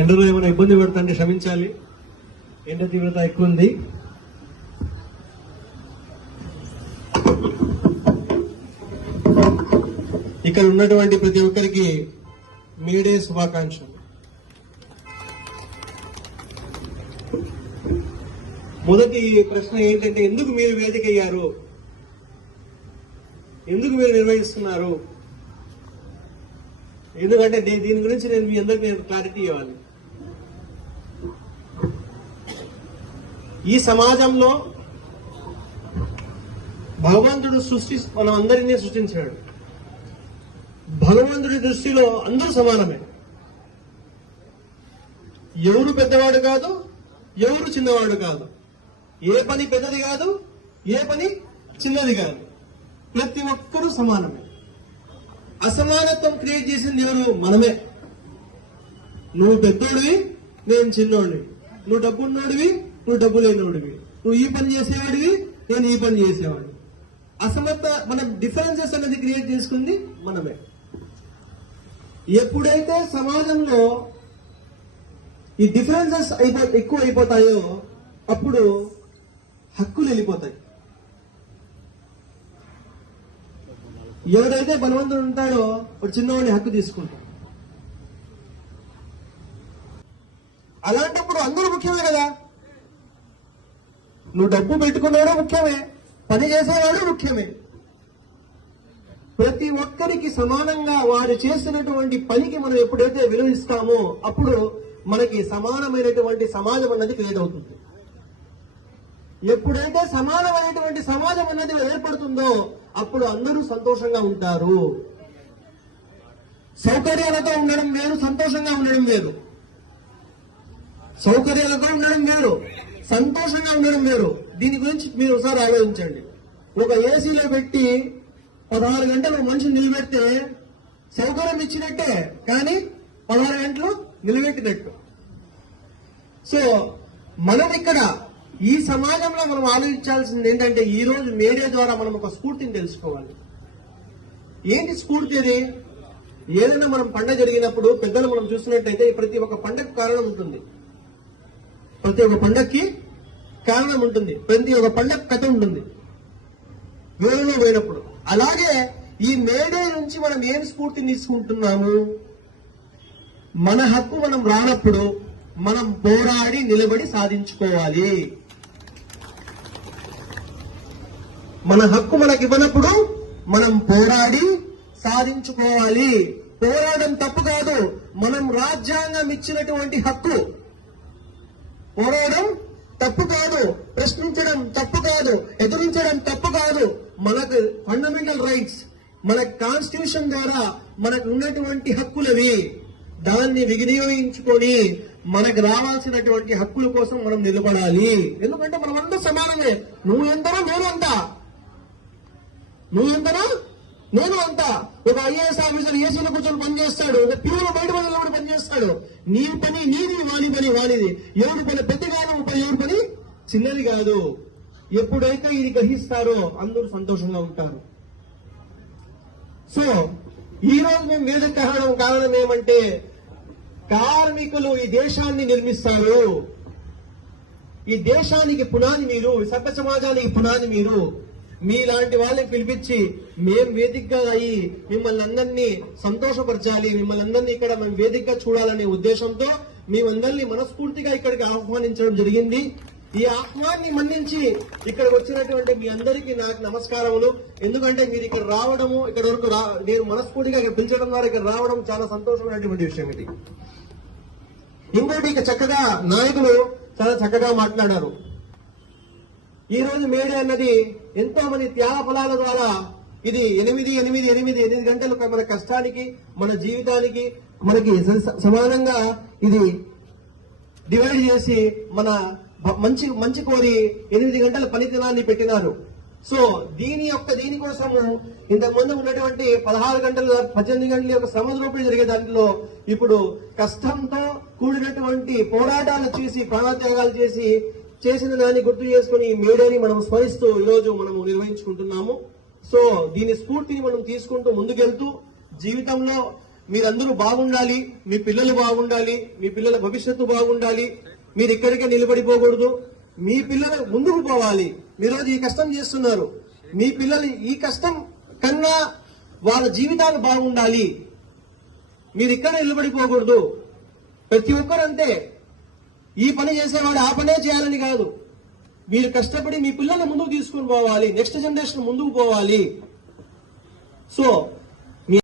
ఎండలో ఏమైనా ఇబ్బంది పడుతుంటే క్షమించాలి, ఎండ తీవ్రత ఎక్కువ ఉంది. ఇక్కడ ఉన్నటువంటి ప్రతి ఒక్కరికి మేడే శుభాకాంక్షలు. మొదటి ప్రశ్న ఏంటంటే, ఎందుకు మీరు వేదిక అయ్యారు, ఎందుకు మీరు నిర్వహిస్తున్నారు? ఎందుకంటే దీని గురించి నేను మీ అందరికి క్లారిటీ ఇవ్వాలి. ఈ సమాజంలో భగవంతుడు మనం అందరినీ సృష్టించాడు. భగవంతుడి దృష్టిలో అందరూ సమానమే. ఎవరు పెద్దవాడు కాదు, ఎవరు చిన్నవాడు కాదు, ఏ పని పెద్దది కాదు, ఏ పని చిన్నది కాదు, ప్రతి ఒక్కరూ సమానమే. అసమానత్వం క్రియేట్ చేసింది ఎవరు? మనమే. నువ్వు పెద్దోడివి, నేను చిన్నోడివి, నువ్వు డబ్బున్నోడివి, నువ్వు డబ్బు లేనోడివి, నువ్వు ఈ పని చేసేవాడివి, నేను ఈ పని చేసేవాడివి. మనం డిఫరెన్సెస్ అనేది క్రియేట్ చేసుకుంది మనమే. ఎప్పుడైతే సమాజంలో ఈ డిఫరెన్సెస్ ఎక్కువ అయిపోతాయో అప్పుడు హక్కులు వెళ్ళిపోతాయి. ఎవరైతే బలవంతుడు ఉంటాడో ఒక చిన్నవాడిని హక్కు తీసుకుంటాడు. అలాంటప్పుడు అందరూ ముఖ్యమే కదా. నువ్వు డబ్బు పెట్టుకున్నాడు ముఖ్యమే, పని చేసేవాడు ముఖ్యమే. ప్రతి ఒక్కరికి సమానంగా వారు చేసినటువంటి పనికి మనం ఎప్పుడైతే విలువిస్తామో అప్పుడు మనకి సమానమైనటువంటి సమాజం అన్నది క్రియేట్ అవుతుంది. ఎప్పుడైతే సమానమైనటువంటి సమాజం అన్నది ఏర్పడుతుందో అప్పుడు అందరూ సంతోషంగా ఉంటారు. సౌకర్యాలతో ఉండడం వేరు, సంతోషంగా ఉండడం వేరు. సౌకర్యాలతో ఉండడం వేరు, సంతోషంగా ఉండడం వేరు. దీని గురించి మీరు ఒకసారి ఆలోచించండి. ఒక ఏసీలో పెట్టి 16 గంటలు మనిషిని నిలబెడితే సౌకర్యం ఇచ్చినట్టే, కానీ 16 గంటలు నిలబెట్టినట్టు. సో మనం ఇక్కడ ఈ సమాజంలో మనం ఆలోచించాల్సింది ఏంటంటే, ఈ రోజు మీడియా ద్వారా మనం ఒక స్ఫూర్తిని తెలుసుకోవాలి. ఏంటి స్ఫూర్తి? అది ఏదైనా మనం పండగ జరిగినప్పుడు పెద్దలు మనం చూస్తున్నట్టయితే ప్రతి ఒక్క పండగకు కారణం ఉంటుంది, ప్రతి ఒక్క పండగకి కారణం ఉంటుంది, ప్రతి ఒక్క పండగ కథ ఉంటుంది వివరంలో పోయినప్పుడు. అలాగే ఈ మేడే నుంచి మనం ఏం స్ఫూర్తిని తీసుకుంటున్నాము? మన హక్కు మనం రానప్పుడు మనం పోరాడి నిలబడి సాధించుకోవాలి. మన హక్కు మనకి ఇవ్వనప్పుడు మనం పోరాడి సాధించుకోవాలి. పోరాడడం తప్పు కాదు, మనం రాజ్యాంగం ఇచ్చినటువంటి హక్కు. పోరాడడం తప్పు కాదు, ప్రశ్నించడం తప్పు కాదు, ఎదురించడం తప్పు కాదు. మనకు ఫండమెంటల్ రైట్స్, మన కాన్స్టిట్యూషన్ ద్వారా మనకు ఉన్నటువంటి హక్కులవి. దాన్ని వినియోగించుకొని మనకు రావాల్సినటువంటి హక్కుల కోసం మనం నిలబడాలి. ఎందుకంటే మనం అందరూ సమానమే. నువ్వు ఎంతనో నేను అంతా, నువ్వు ఎంతనో నేను అంతా. ఒక ఐఏఎస్ ఆఫీసర్ ఏసీలో కూర్చొని పనిచేస్తాడు, ఒక ప్యూర్ బయట నిలబడి పనిచేస్తాడు. నీ పని నీది, వాని పని వానిది. ఎవరి పని పెద్దగాను, ఎవరి పని చిన్నది కాదు. ఎప్పుడైతే ఇది గ్రహిస్తారో అందరూ సంతోషంగా ఉంటారు. సో ఈ రోజు మేము వేదిక కారణం ఏమంటే, కార్మికులు ఈ దేశాన్ని నిర్మిస్తారు. ఈ దేశానికి పునాది మీరు, సభ్య సమాజానికి పునాది మీరు. మీలాంటి వాళ్ళని పిలిపించి మేం వేదికగా అయ్యి మిమ్మల్ని అందరినీ సంతోషపరచాలి, మిమ్మల్ని అందరినీ ఇక్కడ మేము వేదికగా చూడాలనే ఉద్దేశంతో మేమందరినీ మనస్ఫూర్తిగా ఇక్కడికి ఆహ్వానించడం జరిగింది. ఈ ఆహ్వాన్ని మన్నించి ఇక్కడికి వచ్చినటువంటి మీ అందరికీ నాకు నమస్కారములు. ఎందుకంటే మీరు ఇక్కడ రావడము, ఇక్కడ వరకు నేను మనస్ఫూర్తిగా ఇక్కడ పిలిచడం ద్వారా ఇక్కడ రావడం చాలా సంతోషమైనటువంటి విషయం ఇది. ఇంకోటి, ఇక చక్కగా నాయకులు చాలా చక్కగా మాట్లాడారు. ఈ రోజు మేడే అన్నది ఎంతో మంది త్యాగ ఫలాల ద్వారా ఇది 8 గంటలు మన కష్టానికి, మన జీవితానికి మనకి సమానంగా ఇది డివైడ్ చేసి మన మంచి కోరి 8 గంటల పనిదినాన్ని పెట్టినారు. సో దీనికోసము ఇంతకుముందు ఉన్నటువంటి 16 గంటల 18 గంటల యొక్క శ్రమ దోపిడీ జరిగే దాంట్లో ఇప్పుడు కష్టంతో కూడినటువంటి పోరాటాలు చేసి ప్రాణత్యాగాలు చేసిన దాన్ని గుర్తు చేసుకుని మేడేని మనం స్మరిస్తూ ఈరోజు మనము నిర్వహించుకుంటున్నాము. సో దీని స్ఫూర్తిని మనం తీసుకుంటూ ముందుకెళ్తూ జీవితంలో మీరందరూ బాగుండాలి, మీ పిల్లలు బాగుండాలి, మీ పిల్లల భవిష్యత్తు బాగుండాలి, మీరు ఇక్కడికే నిలబడిపోకూడదు, మీ పిల్లలు ముందుకు పోవాలి. మీరోజు ఈ కష్టం చేస్తున్నారు, మీ పిల్లలు ఈ కష్టం కన్నా వాళ్ళ జీవితాలు బాగుండాలి, మీరు ఇక్కడ నిలబడిపోకూడదు. ప్రతి ఒక్కరు అంతే, ఈ పని చేసేవాడు ఆ పనే చేయాలని కాదు, మీరు కష్టపడి మీ పిల్లల్ని ముందుకు తీసుకుని పోవాలి, నెక్స్ట్ జనరేషన్ ముందుకు పోవాలి. సో